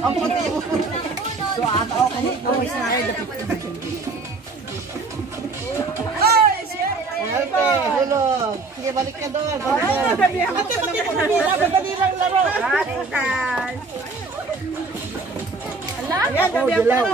Ang puti mo. So, ako kanina ko isa ay dapat. Ay, siyempre. Hulog. Sige, balik ka doon. Ate, pati mo nabila. Madali lang laro. Karintan. Ayan, dabi ang laro.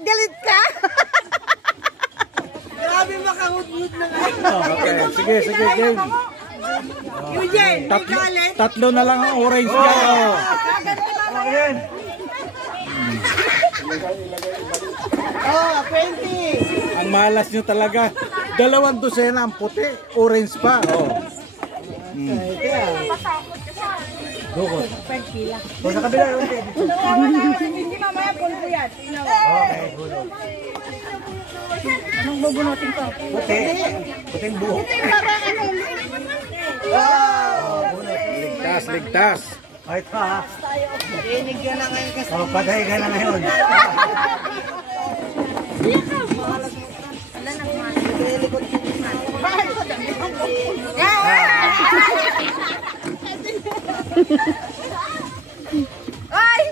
Galit ka? Grabe makahudmud na nga. Okay, sige, game. Eugene, may galit. Tatlo na lang ang orange dyan. Oh, 20. Ang malas nyo talaga. 2 dosena ang puti, orange pa. Dukot. O, sa kabila yung Hindi mamaya pulpo yan. okay, gulo. Anong bubunutin ko? Puti. Puting buhok. Ligtas. Ay, ito ha. Dinig ka na ngayon kasi. O, patay ka na ngayon. Ay!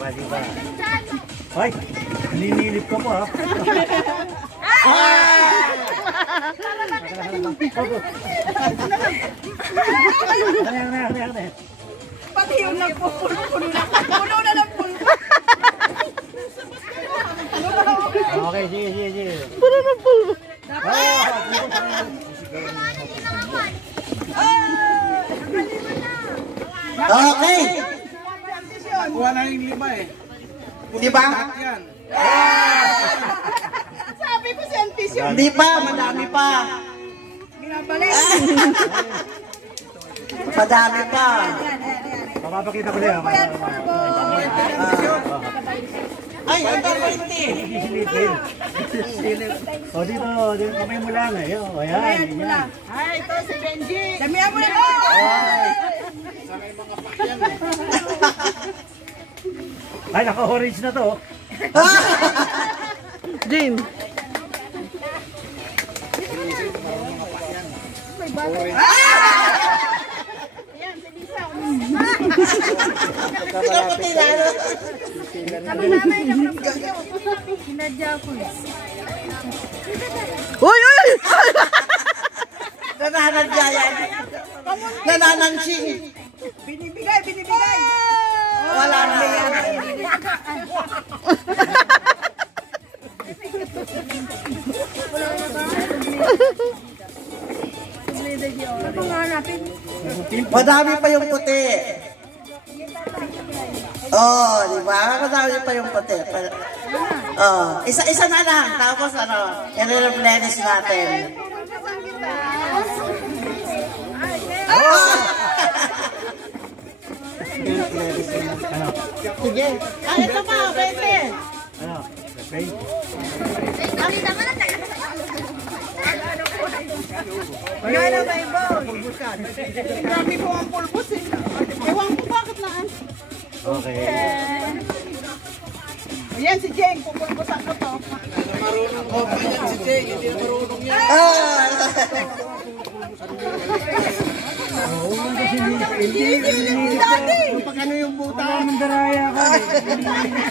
Bali ba? Ay, ninilip ka po ha. Pati yung nagpupuno na. Puno na ng puno. Okay, sige. Puno ng pulbo. Okay. Kuha na yung 5 eh. Di ba? Sabi ko si Antis yun. Di pa, madami pa. Binabalik. Madami pa. Papapakita ko na. Ay, ito 20. O, dito, kamay mo lang eh. O, ayan. Ay, ito si Benji. Damihan mo na. Ay, naka-orange na to. Jane. Pinaputi na. Sinadya ko eh. Uy! Nananadya yan. Nananansing. Binibigay. Wala na yan. Madami pa yung puti. Oh, di ba? Madami pa yung puti. Oh, isa na lang. Tapos i-replenish natin. Sige. Ito pa, pwede. Ano? Okay. Gana ba iba? Pulbusan. Grabe po ang pulbus eh. Ewan ko bakit na. Okay. Ayan si Jeng, pupulbusan ko to. Marunong ko. Ayan si Jay, hindi marunong yan. Pag ano yung buta? Mandaraya ka.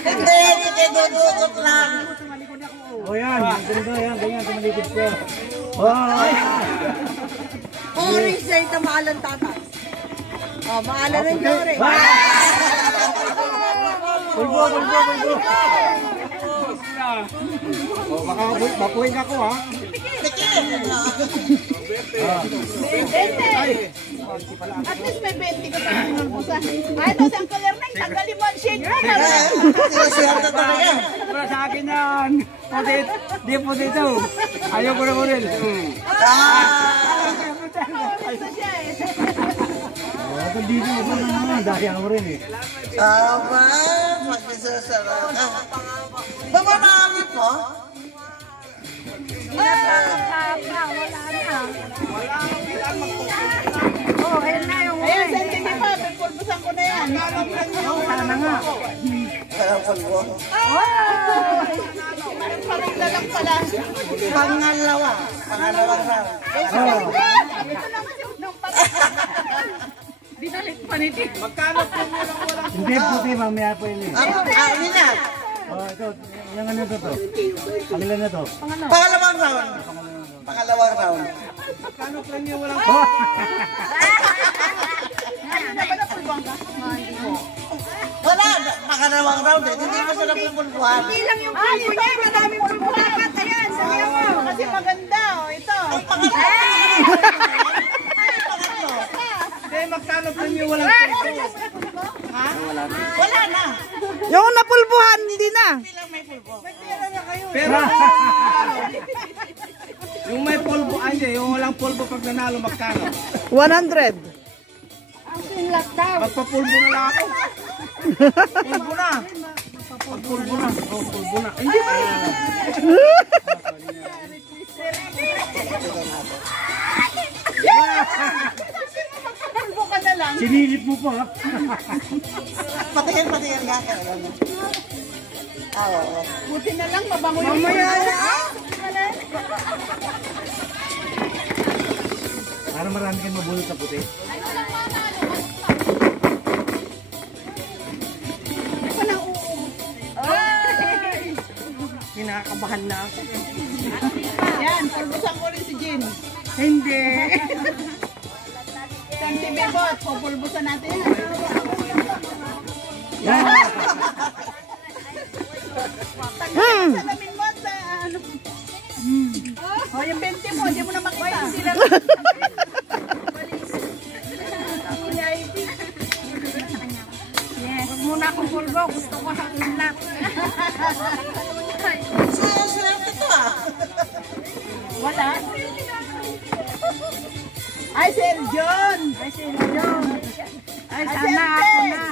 Hindi, dudukot lang. O yan, ganyan, tumalikod ka. Orange na ito, maalan tatas. Oh, maalan ng Jory. Pulbo. O, mapuhin ako ha. At least may 20 ka pa ng busan. Ay, ito siyang color na, tanggalin mo ang shade. Sinasiyata talaga. Para sa akin yan. Di po dito. Ayaw ko na ko rin. Ito siya eh. Kung dito ako naman, dahil ako rin eh. Tama, pag-isasarap. Babarami po? Oh, ayan na yung ayan, sentiment dalawang pulbo. Parang lang pala. Pangalawang round. Binalik pa ni Dick. Magkano po nyo lang walang hindi puti, mamaya po yun eh. Ano na? Oh, ito, yung ano to? Pangilan na to? Pangalawang round. Pangalawang round. Magkano po nyo walang Wala, pangalawang round eh. Hindi mo sila pupulbuhan. Hindi lang yung pulbo niya. Maraming pulbuhan. Ayan, sabihan mo. Kasi maganda, oh. Ito. Ang pangatlo. hindi, magkano po nyo walang pulbo? Ha? Wala na. Yung napulbuhan, hindi na. Hindi lang may pulbo. Pero, yung may pulbo, hindi, yung walang pulbo pag nanalo, magkano? 100. Magpapulbo na lang ako. Pulbo na. Pulbo na. Oh, pulbo na. Hindi ba? Pulbo ka na lang. Sinilip mo pa. Patingin nga ka. Oo. Buti na lang, mabango yung Mamaya na. Para marami kang mabulot sa puti. Kinakabahan na ako. Yan, pulbusan ko rin si Jean. Hindi. San si Bebot, pupulbusan natin. Salamin mo sa ano. Oh, yung 20 mo, hindi mo na makita. Yes. Huwag muna akong pulbo. Gusto ko sa unat. Swerte to ah. Wala. Ay, Sir John. Ay, sino yun? Ay, sana ako na.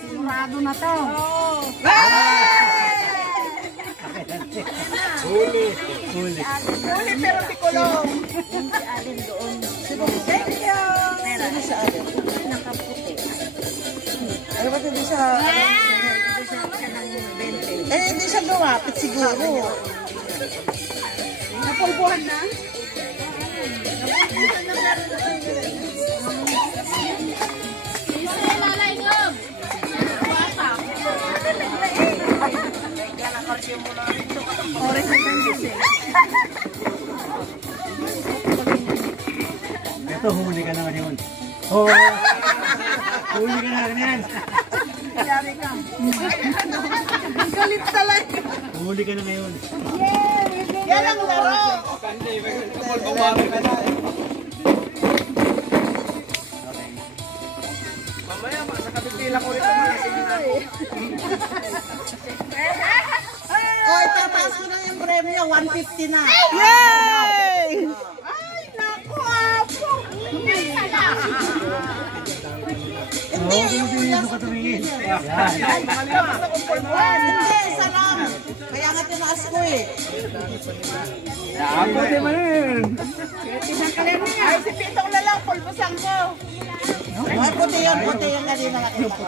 Sigurado na to. Huli Huli pero di kulong. Thank you. Ano sa akin? Ano ba hindi siya? Hindi siya lumapit siguro. Napulbuhan na? Oras na ganyan eh. Ito, huli ka na ngayon. Oh, huli ka na ngayon. Yari ka. Galit talaga. Huli ka na ngayon. Yan ang laro. Mamaya, sa kapitila ko rin ako. Oh, itataas ko na yung premyo. 150 na. Yay! Ay, naku, apo. Hindi, Mo ka tumingin. Yan. Hindi, isa lang. Kaya nga tinaas ko eh. Ako din man yun. Ay, si Pitong na lang, pulbusan ko. Ay, puti yun kanina nakita.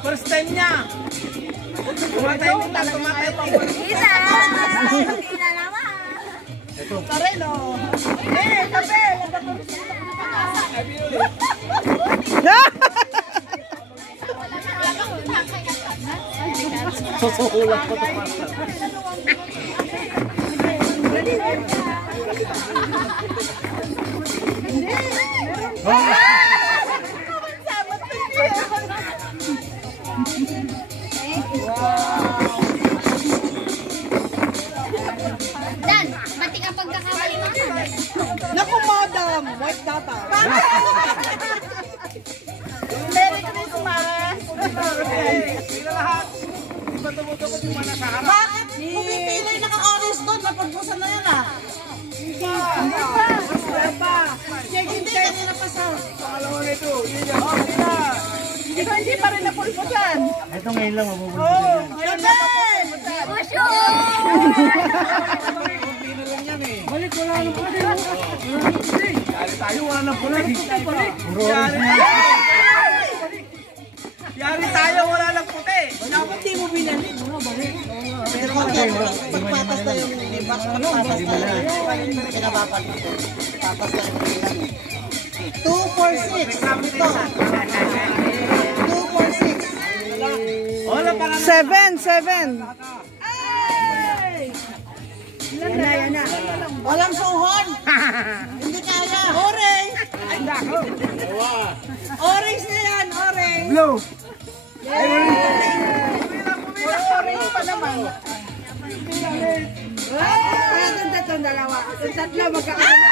First time niya. Tumatay mo lang, tumatay pa. Tare, no. Eh, kape. Susukulat ko ito. Dan, pati kapag kakawali mo ka. Naku, madam. White data. Merry Christmas. Sila lahat. Di ba tumutukot yung mga nakaharap? Bakit? Pumipili naka-orange doon. Napagbusan na yan ah. Hindi, kanina pa sa... Pangalawa na ito. Sila. Ito hindi pa rin napulpusan. Ito ngayon lang, mabubulot Oh, yan. ngayon na napulpusan. Pino lang yan eh. Balik, wala na pala din. Yari tayo, wala na pala. Puro orange na. Yari tayo, wala na Pagpatas na yung libas, pagpatas na yung pinabapalit ko. Patas na yung ilan. 246. Ito. 246. Wala para na. 7. Yan na. Walang suhon. Hindi kaya. Orange. Ay, nako. Orange na yan, orange. Blue. Orange pa naman. Itong dalawa. Itong tatlo magkakasama.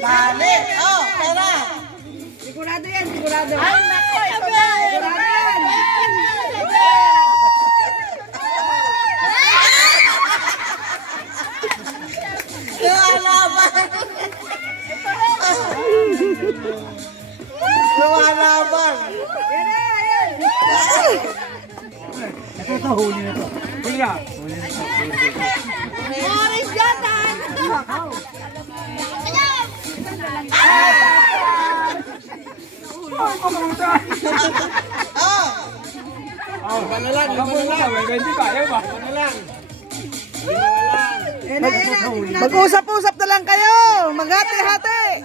Dali. Oh, pera. Sigurado yan, sigurado. Ay, nako. Sigurado yan. Lumalaban. Ito, huli na to. Kuya. Huli na to. Orange gatan. Oh, manalang. May 20 pa. Ayaw ba? Manalang. Mag-usap-usap na lang kayo. Maghati-hati.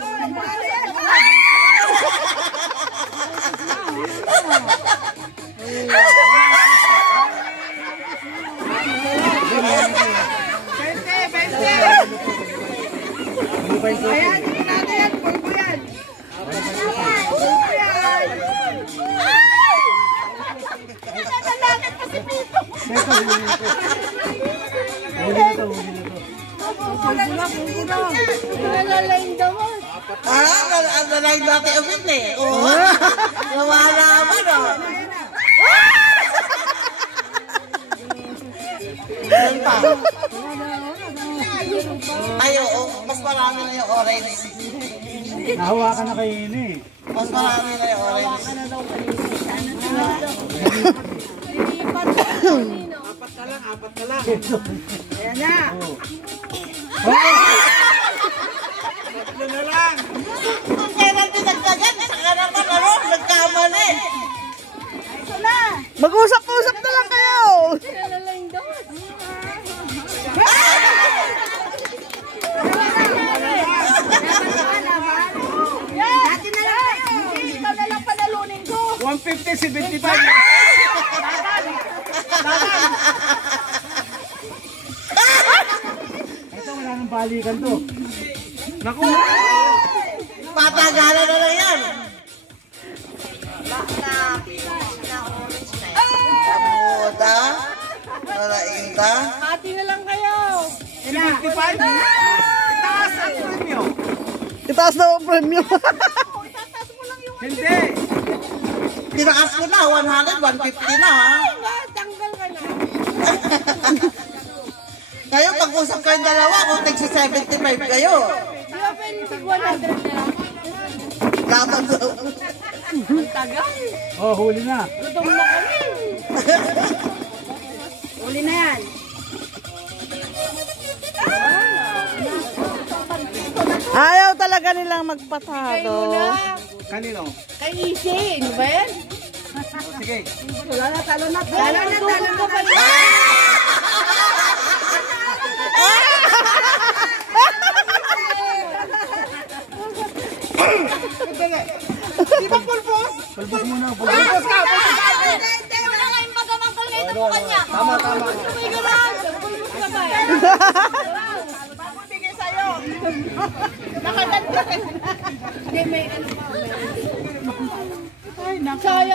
Ayan, hindi natin yan. Pulpo yan. Pulpo yan. Nalalakit kasi pito. Huli na to. Nalalain daw. Ang nalain dati ulit eh. Oo. Lumalaban o. Meron pa. Ay, oo. Mas marami na yung orange. Nahawakan na kayo yun eh. Mas marami na yung orange. Apat na lang. Ayan na. Tatlo na lang. Kung kailan dinagdagan, saka naman ano, nagkamali. Mag-usap-usap na lang kayo. Nalalain daw. Dati na lang kayo. Ikaw na lang panalunin ko. 150, 75. Ito, wala nang balikan to. Naku! Patagalan na lang yan. Kamuda. Nalainda. Hati na lang kayo. 75? Itaas ang premyo. Itaas na ang premyo. Hindi. Tinakas ko na, 100, 150 na ha. Tanggal ka na. Kayo, pag-usap kayong dalawa, kung nagsi 75 kayo. Di ba pwede tig 100 na lang? Laban daw. Ang tagal. Oh, huli na. Gutom na kami. Uli na yan. Ayaw talaga nilang magpatalo. Kanino? Kay Easy. Ano ba yan? Sige. Wala na, talo na. Talo na, talo na. Di ba pulpos? Pulbos muna. Pulpos ka! Hindi, wala kayong magamangkal na ito po kanya. Tama, tama. Tumay ka lang. Pulpos ka ba? Bigay sa'yo. Nakaganda. Hindi, may ano pa. Ay, nakaya.